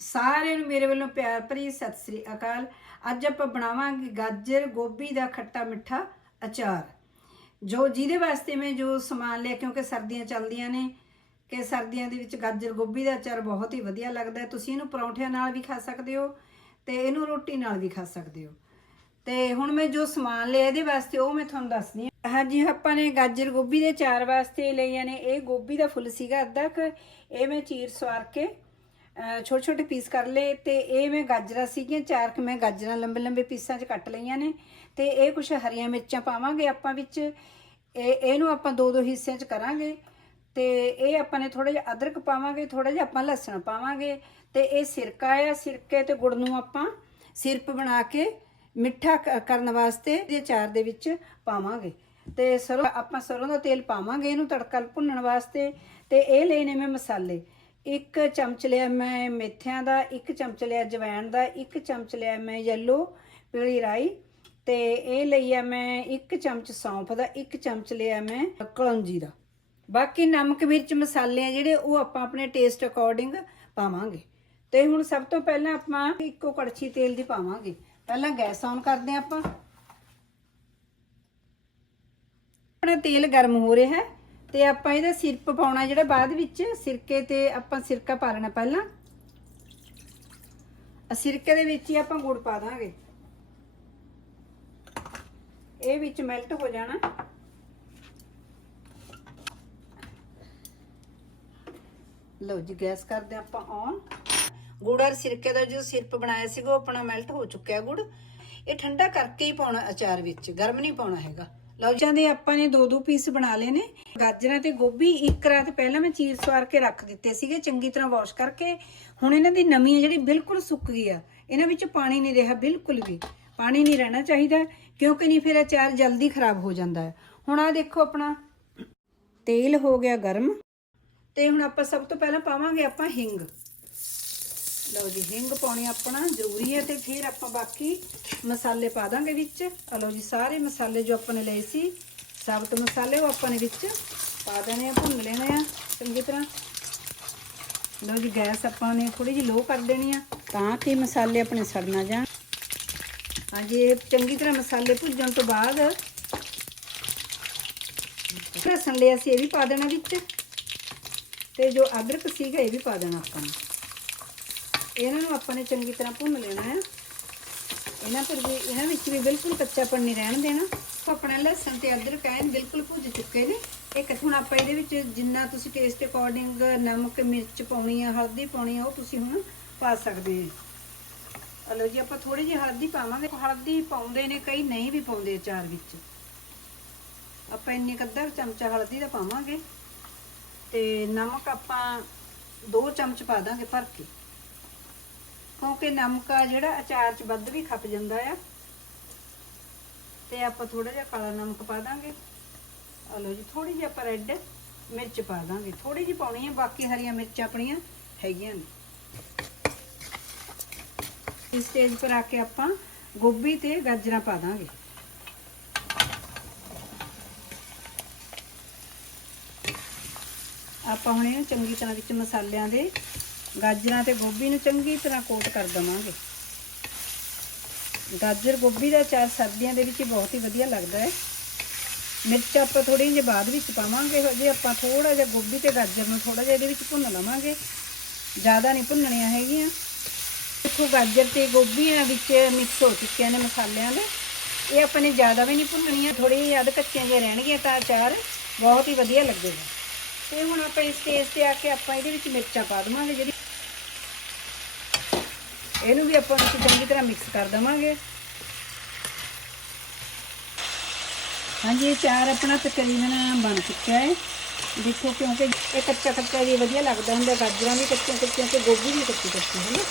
ਸਾਰਿਆਂ ਨੂੰ ਮੇਰੇ ਵੱਲੋਂ ਪਿਆਰ ਭਰੀ ਸਤਿ ਸ੍ਰੀ ਅਕਾਲ। ਅੱਜ ਆਪਾਂ ਬਣਾਵਾਂਗੇ ਗਾਜਰ ਗੋਭੀ ਦਾ ਖੱਟਾ ਮਿੱਠਾ ਅਚਾਰ। ਜੋ ਜਿਹਦੇ ਵਾਸਤੇ ਮੈਂ ਜੋ ਸਮਾਨ ਲਿਆ, ਕਿਉਂਕਿ ਸਰਦੀਆਂ ਚੱਲਦੀਆਂ ਨੇ, ਕਿ ਸਰਦੀਆਂ ਦੇ ਵਿੱਚ ਗਾਜਰ ਗੋਭੀ ਦਾ ਅਚਾਰ ਬਹੁਤ ਹੀ ਵਧੀਆ ਲੱਗਦਾ ਤੁਸੀਂ ਇਹਨੂੰ ਪਰੌਂਠਿਆਂ ਨਾਲ ਵੀ ਖਾ ਸਕਦੇ ਹੋ ਤੇ ਇਹਨੂੰ ਰੋਟੀ ਨਾਲ ਵੀ ਖਾ ਸਕਦੇ ਹੋ। ਤੇ ਹੁਣ ਮੈਂ ਜੋ ਸਮਾਨ ਲਿਆ, ਇਹਦੇ ਵਾਸਤੇ ਉਹ ਮੈਂ ਤੁਹਾਨੂੰ ਦੱਸਦੀ ਹਾਂ। ਹਾਂਜੀ, ਆਪਾਂ ਨੇ ਗਾਜਰ ਗੋਭੀ ਦੇ ਚਾਰ ਵਾਸਤੇ ਲਈਆਂ ਨੇ। ਇਹ ਗੋਭੀ ਦਾ ਫੁੱਲ ਸੀਗਾ ਅੱਧਾ ਕੁ। ਇਹ ਮੈਂ ਚੀਰ ਸਵਾਰ ਕੇ ਛੋਟੇ ਛੋਟੇ ਪੀਸ ਕਰ ਲਏ ਤੇ ਇਹ ਮੈਂ ਗਾਜਰਾਂ ਸੀਗੀਆਂ, ਚਾਰ ਕਿ ਮੈਂ ਗਾਜਰਾਂ ਲੰਬੇ ਲੰਬੇ ਪੀਸਾਂ 'ਚ ਕੱਟ ਲਈਆਂ ਨੇ ਤੇ ਇਹ ਕੁਝ ਹਰੀਆਂ ਮਿਰਚਾਂ ਪਾਵਾਂਗੇ ਆਪਾਂ ਵਿੱਚ। ਇਹ, ਇਹਨੂੰ ਆਪਾਂ ਦੋ ਦੋ ਹਿੱਸਿਆਂ 'ਚ ਕਰਾਂਗੇ ਤੇ ਇਹ ਆਪਾਂ ਨੇ ਥੋੜਾ ਜਿਹਾ ਅਦਰਕ ਪਾਵਾਂਗੇ ਥੋੜਾ ਜਿਹਾ ਆਪਾਂ ਲਸਣ ਪਾਵਾਂਗੇ ਤੇ ਇਹ ਸਿਰਕਾ ਆ, ਸਿਰਕੇ ਤੇ ਗੁੜ ਨੂੰ ਆਪਾਂ ਸਿਰਪ ਬਣਾ ਕੇ ਮਿੱਠਾ ਕਰਨ ਵਾਸਤੇ ਇਹ ਚਾਰ ਦੇ ਵਿੱਚ ਪਾਵਾਂਗੇ। ਤੇ ਸਰੋਂ, ਆਪਾਂ ਸਰੋਂ ਦਾ ਤੇਲ ਪਾਵਾਂਗੇ ਇਹਨੂੰ ਤੜਕਾ ਭੁੰਨਣ ਵਾਸਤੇ ਤੇ ਇਹ ਲੈਣੇ ਮੈਂ ਮਸਾਲੇ। ਇੱਕ ਚਮਚ ਲਿਆ ਮੈਂ ਮੇਥਿਆਂ ਦਾ, ਇੱਕ ਚਮਚ ਲਿਆ ਜਵੈਣ ਦਾ, ਇੱਕ ਚਮਚ ਲਿਆ ਮੈਂ ਯੈਲੋ ਪੀਲੀ ਰਾਈ ਤੇ ਇਹ ਲਈ ਆ ਮੈਂ ਇੱਕ ਚਮਚ ਸੌਂਫ ਦਾ, ਇੱਕ ਚਮਚ ਲਿਆ ਮੈਂ ਕਲੌਂਜੀ ਦਾ। ਬਾਕੀ ਨਮਕ, ਮਿਰਚ, ਮਸਾਲੇ ਆ ਜਿਹੜੇ ਉਹ ਆਪਾਂ ਆਪਣੇ ਟੇਸਟ ਅਕੋਰਡਿੰਗ ਪਾਵਾਂਗੇ। ਤੇ ਹੁਣ ਸਭ ਤੋਂ ਪਹਿਲਾਂ ਆਪਾਂ ਇੱਕੋ ਕੜਛੀ ਤੇਲ ਦੀ ਪਾਵਾਂਗੇ। ਪਹਿਲਾਂ ਗੈਸ ਔਨ ਕਰਦੇ ਹਾਂ ਆਪਾਂ। ਆਪਣਾ ਤੇਲ ਗਰਮ ਹੋ ਰਿਹਾ ਹੈ। ਤੇ ਆਪਾਂ ਇਹਦਾ ਸਿਰਪ ਪਾਉਣਾ ਜਿਹੜਾ ਬਾਅਦ ਵਿੱਚ, ਸਿਰਕੇ ਤੇ ਆਪਾਂ ਸਿਰਕਾ ਪਾ ਲੈਣਾ ਪਹਿਲਾਂ। ਆ ਸਿਰਕੇ ਦੇ ਵਿੱਚ ਹੀ ਆਪਾਂ ਗੁੜ ਪਾ ਦਾਂਗੇ। ਇਹ ਵਿੱਚ ਮੈਲਟ ਹੋ ਜਾਣਾ। ਲਓ ਜੀ, ਗੈਸ ਕਰਦੇ ਆਪਾਂ ਔਨ ਗੁੜ ਔਰ ਸਿਰਕੇ ਦਾ ਜੋ ਸਿਰਪ ਬਣਾਇਆ ਸੀਗਾ, ਉਹ ਆਪਣਾ ਮੈਲਟ ਹੋ ਚੁੱਕਿਆ ਗੁੜ। ਇਹ ਠੰਡਾ ਕਰਕੇ ਹੀ ਪਾਉਣਾ ਅਚਾਰ ਵਿੱਚ, ਗਰਮ ਨਹੀਂ ਪਾਉਣਾ ਹੈਗਾ। ਲਓ ਜੀ ਦੇ ਆਪਾਂ ਨੇ ਦੋ ਦੋ ਪੀਸ ਬਣਾ ਲਏ ਨੇ। ਗਾਜਰਾਂ ਤੇ ਗੋਭੀ ਇੱਕ ਰਾਤ ਪਹਿਲਾਂ ਮੈਂ ਚੀਰ ਸਵਾਰ ਕੇ ਰੱਖ ਦਿੱਤੇ ਸੀਗੇ, ਚੰਗੀ ਤਰ੍ਹਾਂ ਵਾਸ਼ ਕਰਕੇ। ਹੁਣ ਇਹਨਾਂ ਦੀ ਨਮੀ ਹੈ ਜਿਹੜੀ ਬਿਲਕੁਲ ਸੁੱਕ ਗਈ ਆ। ਇਹਨਾਂ ਵਿੱਚ ਪਾਣੀ ਨਹੀਂ ਰਿਹਾ ਬਿਲਕੁਲ ਵੀ। ਪਾਣੀ ਨਹੀਂ ਰਹਿਣਾ ਚਾਹੀਦਾ, ਕਿਉਂਕਿ ਨਹੀਂ ਫਿਰ ਅਚਾਰ ਜਲਦੀ ਖਰਾਬ ਹੋ ਜਾਂਦਾ ਹੈ। ਹੁਣ ਆ ਦੇਖੋ ਆਪਣਾ, ਤੇਲ ਹੋ ਗਿਆ ਗਰਮ। ਤੇ ਹੁਣ ਆਪਾਂ ਸਭ ਤੋਂ ਪਹਿਲਾਂ ਪਾਵਾਂਗੇ ਆਪਾਂ ਹਿੰਗ। ਲਓ ਜੀ, ਹਿੰਗ ਪਾਉਣੀ ਆਪਣਾ ਜ਼ਰੂਰੀ ਹੈ ਤੇ ਫਿਰ ਆਪਾਂ ਬਾਕੀ ਮਸਾਲੇ ਪਾ ਦਾਂਗੇ ਵਿੱਚ। ਆ ਲਓ ਜੀ, ਸਾਰੇ ਮਸਾਲੇ ਜੋ ਆਪਾਂ ਨੇ ਲਏ ਸੀ ਸਾਬਤ ਮਸਾਲੇ ਉਹ ਆਪਾਂ ਨੇ ਵਿੱਚ ਪਾ ਦੇਣੇ ਆ, ਭੁੰਨ ਲੈਣੇ ਆ, ਚੰਗੀ ਤਰ੍ਹਾਂ। ਲਓ ਜੀ, ਗੈਸ ਆਪਾਂ ਨੇ ਥੋੜੀ ਜਿਹੀ ਲੋ ਕਰ ਦੇਣੀ ਆ, ਤਾਂ ਕਿ ਮਸਾਲੇ ਆਪਣੇ ਸੜ ਨਾ ਜਾਣ। ਹਾਂਜੀ, ਇਹ ਚੰਗੀ ਤਰ੍ਹਾਂ ਮਸਾਲੇ ਭੁੱਜਣ ਤੋਂ ਬਾਅਦ ਲਸਣ ਲਿਆ ਸੀ, ਇਹ ਵੀ ਪਾ ਦੇਣਾ ਵਿੱਚ। ਤੇ ਜੋ ਅਦਰਕ ਸੀਗਾ, ਇਹ ਵੀ ਪਾ ਦੇਣਾ ਆਪਾਂ ਨੇ। ਇਹਨਾਂ ਨੂੰ ਆਪਾਂ ਨੇ ਚੰਗੀ ਤਰ੍ਹਾਂ ਭੁੰਨ ਲੈਣਾ ਹੈ। ਇਹਨਾਂ ਪਰ ਵੀ ਇਹਨਾਂ ਵਿੱਚ ਵੀ ਬਿਲਕੁਲ ਕੱਚਾਪਣ ਨਹੀਂ ਰਹਿਣ ਦੇਣਾ। ਆਪਣਾ ਲਸਣ ਤੇ ਅਦਰਕ ਐਨ ਬਿਲਕੁਲ ਭੁੱਜ ਚੁੱਕੇ ਨੇ। ਇੱਕ ਹੁਣ ਆਪਾਂ ਇਹਦੇ ਵਿੱਚ ਜਿੰਨਾ ਤੁਸੀਂ ਟੇਸਟ ਅਕੋਰਡਿੰਗ ਨਮਕ, ਮਿਰਚ ਪਾਉਣੀ ਆ, ਹਲਦੀ ਪਾਉਣੀ ਆ, ਉਹ ਤੁਸੀਂ ਹੁਣ ਪਾ ਸਕਦੇ ਹੋ ਹਲੋ ਜੀ, ਆਪਾਂ ਥੋੜੀ ਜਿਹੀ ਹਲਦੀ ਪਾਵਾਂਗੇ। ਹਲਦੀ ਪਾਉਂਦੇ ਨੇ ਕਈ, ਨਹੀਂ ਵੀ ਪਾਉਂਦੇ ਅਚਾਰ ਵਿੱਚ। ਆਪਾਂ ਇੰਨੀ ਕੁ ਅੱਧਾ ਚਮਚਾ ਹਲਦੀ ਦਾ ਪਾਵਾਂਗੇ। ਤੇ ਨਮਕ ਆਪਾਂ 2 ਚਮਚ ਪਾ ਦਾਂਗੇ ਭਰ ਕੇ। ਕਿਉਂਕਿ ਨਮਕ ਆ ਜਿਹੜਾ ਅਚਾਰ 'ਚ ਵੱਧ ਵੀ ਖਪ ਜਾਂਦਾ ਆ। ਤੇ ਆਪਾਂ ਥੋੜਾ ਜਿਹਾ ਕਾਲਾ ਨਮਕ ਪਾ ਦਾਂਗੇ। ਆ ਲਓ ਜੀ ਥੋੜੀ ਜਿਹੀ ਆਪਾਂ ਰੈੱਡ ਮਿਰਚ ਪਾ ਦਾਂਗੇ। ਥੋੜੀ ਜਿਹੀ ਪਾਉਣੀ ਹੈ ਬਾਕੀ ਹਰੀਆਂ ਮਿਰਚ ਆਪਣੀਆਂ ਹੈਗੀਆਂ ਨੇ। ਇਸ ਸਟੇਜ ਪਰ ਆ ਕੇ ਆਪਾਂ ਗੋਭੀ ਤੇ ਗਾਜਰਾਂ ਪਾ ਦਾਂਗੇ। ਆਪਾਂ ਹੁਣ ਇਹਨੂੰ ਚੰਗੀ ਤਰ੍ਹਾਂ ਵਿੱਚ ਮਸਾਲਿਆਂ ਦੇ ਗਾਜਰਾਂ ਤੇ ਗੋਭੀ ਨੂੰ ਚੰਗੀ ਤਰ੍ਹਾਂ ਕੋਟ ਕਰ ਦਵਾਂਗੇ। ਗਾਜਰ ਗੋਭੀ ਦਾ ਚਾਰ ਸਰਦੀਆਂ ਦੇ ਵਿੱਚ ਬਹੁਤ ਹੀ ਵਧੀਆ ਲੱਗਦਾ ਹੈ। ਮਿਰਚ ਆਪਾਂ ਥੋੜੀ ਜਿਹੀ ਬਾਅਦ ਵਿੱਚ ਪਾਵਾਂਗੇ ਜੇ ਆਪਾਂ ਥੋੜਾ ਜਿਹਾ ਗੋਭੀ ਤੇ ਗਾਜਰ ਨੂੰ ਥੋੜਾ ਜਿਹਾ ਇਹਦੇ ਵਿੱਚ ਭੁੰਨ ਲਵਾਂਗੇ। ਜ਼ਿਆਦਾ ਨਹੀਂ ਭੁੰਨਣੀਆਂ ਹੈਗੀਆਂ। ਦੇਖੋ ਗਾਜਰ ਤੇ ਗੋਭੀਆਂ ਵਿੱਚ ਮਿਕਸ ਹੋ ਚੁੱਕੀਆਂ ਨੇ ਮਸਾਲਿਆਂ ਦੇ। ਇਹ ਆਪਾਂ ਨੇ ਜ਼ਿਆਦਾ ਵੀ ਨਹੀਂ ਭੁੰਨਣੀਆਂ ਥੋੜੀ ਜਿਹੀ ਅੱਧ ਕੱਚੀਆਂ ਜਿਹੀਆਂ ਰਹਿਣਗੀਆਂ ਤਾਂ ਅਚਾਰ ਬਹੁਤ ਹੀ ਵਧੀਆ ਲੱਗੇਗਾ। ਤੇ ਹੁਣ ਆਪਾਂ ਇਸ ਸਟੇਜ ਤੇ ਆ ਕੇ ਆਪਾਂ ਇਹਦੇ ਵਿੱਚ ਮਿਰਚਾਂ ਪਾ ਦਵਾਂਗੇ, ਜਿਹੜੀ ਇਹਨੂੰ ਵੀ ਆਪਾਂ ਵਿੱਚ ਚੰਗੀ ਤਰ੍ਹਾਂ ਮਿਕਸ ਕਰ ਦਵਾਂਗੇ। ਹਾਂਜੀ, ਇਹ ਚਾਰ ਆਪਣਾ ਤਕਰੀਬਨ ਬਣ ਚੁੱਕਿਆ ਹੈ। ਦੇਖੋ ਕਿਉਂਕਿ ਇਹ ਕੱਚਾ ਕੱਚਾ ਵੀ ਵਧੀਆ ਲੱਗਦਾ ਹੁੰਦਾ, ਗਾਜਰਾਂ ਵੀ ਕੱਚੀਆਂ ਕੱਚੀਆਂ ਤੇ ਗੋਭੀ ਵੀ ਕੱਚੀ ਕੱਚੀ, ਹੈ ਨਾ?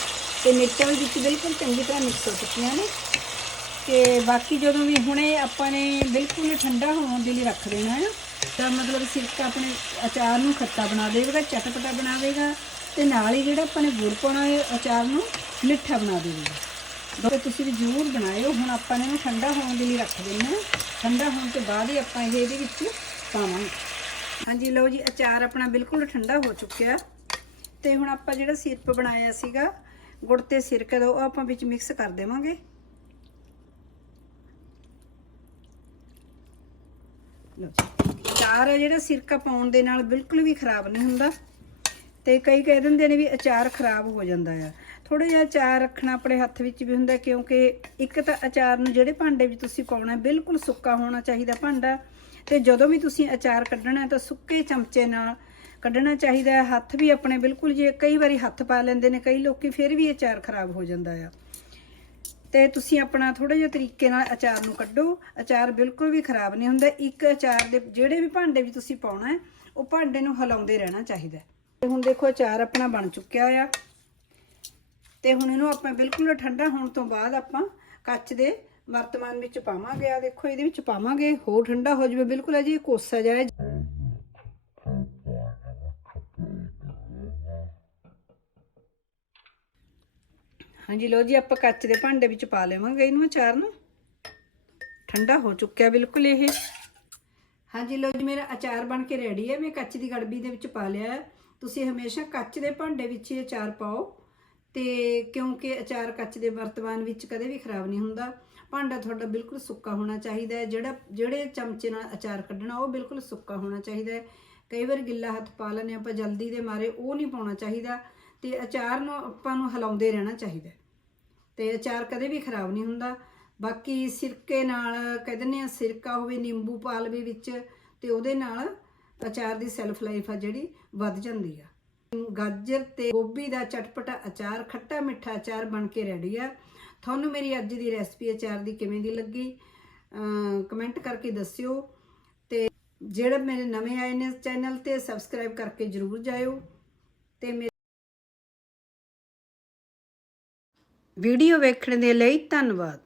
ਤੇ ਮਿਰਚਾਂ ਵੀ ਵਿੱਚ ਬਿਲਕੁਲ ਚੰਗੀ ਤਰ੍ਹਾਂ ਮਿਕਸ ਹੋ ਚੁੱਕੀਆਂ ਨੇ। ਤੇ ਬਾਕੀ ਜਦੋਂ ਵੀ ਹੁਣੇ ਆਪਾਂ ਨੇ ਬਿਲਕੁਲ ਠੰਡਾ ਹੋਣ ਦੇ ਲਈ ਰੱਖ ਦੇਣਾ ਹੈ ਤਾਂ ਮਤਲਬ ਸਿਰਕਾ ਆਪਣੇ ਅਚਾਰ ਨੂੰ ਖੱਟਾ ਬਣਾ ਦੇਵੇਗਾ, ਚਟਪਟਾ ਬਣਾ ਦੇਵੇਗਾ। ਤੇ ਨਾਲ ਹੀ ਜਿਹੜਾ ਆਪਾਂ ਨੇ ਗੁੜ ਪਾਉਣਾ ਹੈ ਅਚਾਰ ਨੂੰ ਮਿੱਠਾ ਬਣਾ ਦੇਵੇਗਾ ਦੋ ਤੁਸੀਂ ਵੀ ਜ਼ਰੂਰ ਬਣਾਇਓ। ਹੁਣ ਆਪਾਂ ਨੇ ਇਹਨੂੰ ਠੰਡਾ ਹੋਣ ਦੇ ਲਈ ਰੱਖ ਦੇਣਾ ਹੈ। ਠੰਡਾ ਹੋਣ ਤੋਂ ਬਾਅਦ ਹੀ ਆਪਾਂ ਇਹ ਇਹਦੇ ਵਿੱਚ ਪਾਵਾਂਗੇ। ਹਾਂਜੀ, ਲਓ ਜੀ, ਅਚਾਰ ਆਪਣਾ ਬਿਲਕੁਲ ਠੰਡਾ ਹੋ ਚੁੱਕਿਆ। ਤੇ ਹੁਣ ਆਪਾਂ ਜਿਹੜਾ ਸਿਰਪ ਬਣਾਇਆ ਸੀਗਾ, ਗੁੜ ਤੇ ਸਿਰਕੇ ਦਾ, ਉਹ ਆਪਾਂ ਵਿੱਚ ਮਿਕਸ ਕਰ ਦੇਵਾਂਗੇ। ਲਓ ਅਚਾਰ ਹੈ ਜਿਹੜਾ ਸਿਰਕਾ ਪਾਉਣ ਦੇ ਨਾਲ ਬਿਲਕੁਲ ਵੀ ਖਰਾਬ ਨਹੀਂ ਹੁੰਦਾ। ਤੇ ਕਈ ਕਹਿ ਦਿੰਦੇ ਨੇ ਵੀ ਅਚਾਰ ਖਰਾਬ ਹੋ ਜਾਂਦਾ ਆ। ਥੋੜਾ ਜਿਹਾ ਅਚਾਰ ਰੱਖਣਾ ਆਪਣੇ ਹੱਥ ਵਿੱਚ ਵੀ ਹੁੰਦਾ, ਕਿਉਂਕਿ ਇੱਕ ਤਾਂ ਅਚਾਰ ਨੂੰ ਜਿਹੜੇ ਭਾਂਡੇ ਵਿੱਚ ਤੁਸੀਂ ਪਾਉਣਾ, ਬਿਲਕੁਲ ਸੁੱਕਾ ਹੋਣਾ ਚਾਹੀਦਾ ਭਾਂਡਾ, ਤੇ ਜਦੋਂ ਵੀ ਤੁਸੀਂ ਅਚਾਰ ਕੱਢਣਾ ਤਾਂ ਸੁੱਕੇ ਚਮਚੇ ਨਾਲ ਕੱਢਣਾ ਚਾਹੀਦਾ ਹੈ। ਹੱਥ ਵੀ ਆਪਣੇ ਬਿਲਕੁਲ ਜੇ ਕਈ ਵਾਰੀ ਹੱਥ ਪਾ ਲੈਂਦੇ ਨੇ ਕਈ ਲੋਕੀ, ਫਿਰ ਵੀ ਅਚਾਰ ਖਰਾਬ ਹੋ ਜਾਂਦਾ ਆ। ਤੇ ਤੁਸੀਂ ਆਪਣਾ ਥੋੜਾ ਜਿਹਾ ਤਰੀਕੇ ਨਾਲ ਅਚਾਰ ਨੂੰ ਕੱਢੋ। ਅਚਾਰ ਬਿਲਕੁਲ ਵੀ ਖਰਾਬ ਨਹੀਂ ਹੁੰਦਾ। ਇੱਕ ਅਚਾਰ ਦੇ ਜਿਹੜੇ ਵੀ ਭਾਂਡੇ ਵੀ ਤੁਸੀਂ ਪਾਉਣਾ ਹੈ, ਉਹ ਭਾਂਡੇ ਨੂੰ ਹਿਲਾਉਂਦੇ ਰਹਿਣਾ ਚਾਹੀਦਾ ਤੇ ਹੁਣ ਦੇਖੋ ਅਚਾਰ ਆਪਣਾ ਬਣ ਚੁੱਕਿਆ ਆ। ਤੇ ਹੁਣ ਇਹਨੂੰ ਆਪਾਂ ਬਿਲਕੁਲ ਠੰਡਾ ਹੋਣ ਤੋਂ ਬਾਅਦ ਆਪਾਂ ਕੱਚ ਦੇ ਵਰਤਮਾਨ ਵਿੱਚ ਪਾਵਾਂਗੇ। ਆ ਦੇਖੋ, ਇਹਦੇ ਵਿੱਚ ਪਾਵਾਂਗੇ। ਹੋਰ ਠੰਡਾ ਹੋ ਜਾਵੇ, ਬਿਲਕੁਲ ਅਜੀ ਕੋਸਾ ਜਾਏ ਹਾਂਜੀ ਲੋ ਜੀ, ਆਪਾਂ ਕੱਚ ਦੇ ਭਾਂਡੇ ਵਿੱਚ ਪਾ ਲਵਾਂਗੇ ਇਹਨੂੰ ਅਚਾਰ ਨੂੰ। ਠੰਡਾ ਹੋ ਚੁੱਕਿਆ ਬਿਲਕੁਲ ਇਹ। ਹਾਂਜੀ ਲੋ ਜੀ, ਮੇਰਾ ਅਚਾਰ ਬਣ ਕੇ ਰੈਡੀ ਹੈ। ਮੈਂ ਕੱਚ ਦੀ ਗੜਬੀ ਦੇ ਵਿੱਚ ਪਾ ਲਿਆ ਤੁਸੀਂ ਹਮੇਸ਼ਾ ਕੱਚ ਦੇ ਭਾਂਡੇ ਵਿੱਚ ਹੀ ਅਚਾਰ ਪਾਓ ਤੇ ਕਿਉਂਕਿ ਅਚਾਰ ਕੱਚ ਦੇ ਵਰਤਮਾਨ ਵਿੱਚ ਕਦੇ ਵੀ ਖਰਾਬ ਨਹੀਂ ਹੁੰਦਾ। ਭਾਂਡਾ ਤੁਹਾਡਾ ਬਿਲਕੁਲ ਸੁੱਕਾ ਹੋਣਾ ਚਾਹੀਦਾ ਹੈ। ਜਿਹੜਾ, ਜਿਹੜੇ ਚਮਚੇ ਨਾਲ ਅਚਾਰ ਕੱਢਣਾ, ਉਹ ਬਿਲਕੁਲ ਸੁੱਕਾ ਹੋਣਾ ਚਾਹੀਦਾ ਹੈ। ਕਈ ਵਾਰ ਗਿੱਲਾ ਹੱਥ ਪਾ ਲੈਂਦੇ ਆਪਾਂ ਜਲਦੀ ਦੇ ਮਾਰੇ, ਉਹ ਨਹੀਂ ਪਾਉਣਾ ਚਾਹੀਦਾ ਤੇ ਅਚਾਰ ਨੂੰ ਆਪਾਂ ਨੂੰ ਹਿਲਾਉਂਦੇ ਰਹਿਣਾ ਚਾਹੀਦਾ ਹੈ। ਤੇ ਅਚਾਰ ਕਦੇ ਵੀ ਖਰਾਬ ਨਹੀਂ ਹੁੰਦਾ। ਬਾਕੀ ਸਿਰਕੇ ਨਾਲ, ਕਹਿ ਦਿੰਦੇ ਆ ਸਿਰਕਾ ਹੋਵੇ, ਨਿੰਬੂ ਪਾ ਲਵੇ ਵਿੱਚ ਤੇ ਉਹਦੇ ਨਾਲ ਅਚਾਰ ਦੀ ਸੈਲਫ ਲਾਈਫ ਆ ਜਿਹੜੀ ਵੱਧ ਜਾਂਦੀ ਆ। ਗਾਜਰ ਤੇ ਗੋਭੀ ਦਾ ਚਟਪਟਾ ਅਚਾਰ, ਖੱਟਾ ਮਿੱਠਾ ਅਚਾਰ ਬਣ ਕੇ ਰੈਡੀ ਆ। ਤੁਹਾਨੂੰ ਮੇਰੀ ਅੱਜ ਦੀ ਰੈਸਪੀ ਅਚਾਰ ਦੀ ਕਿਵੇਂ ਦੀ ਲੱਗੀ ਕਮੈਂਟ ਕਰਕੇ ਦੱਸਿਓ ਤੇ ਜਿਹੜੇ ਮੇਰੇ ਨਵੇਂ ਆਏ ਨੇ ਚੈਨਲ ਤੇ ਸਬਸਕ੍ਰਾਈਬ ਕਰਕੇ ਜਰੂਰ ਜਾਇਓ ਤੇ ਮੇਰੇ ਵੀਡੀਓ ਵੇਖਣ ਦੇ ਲਈ ਧੰਨਵਾਦ।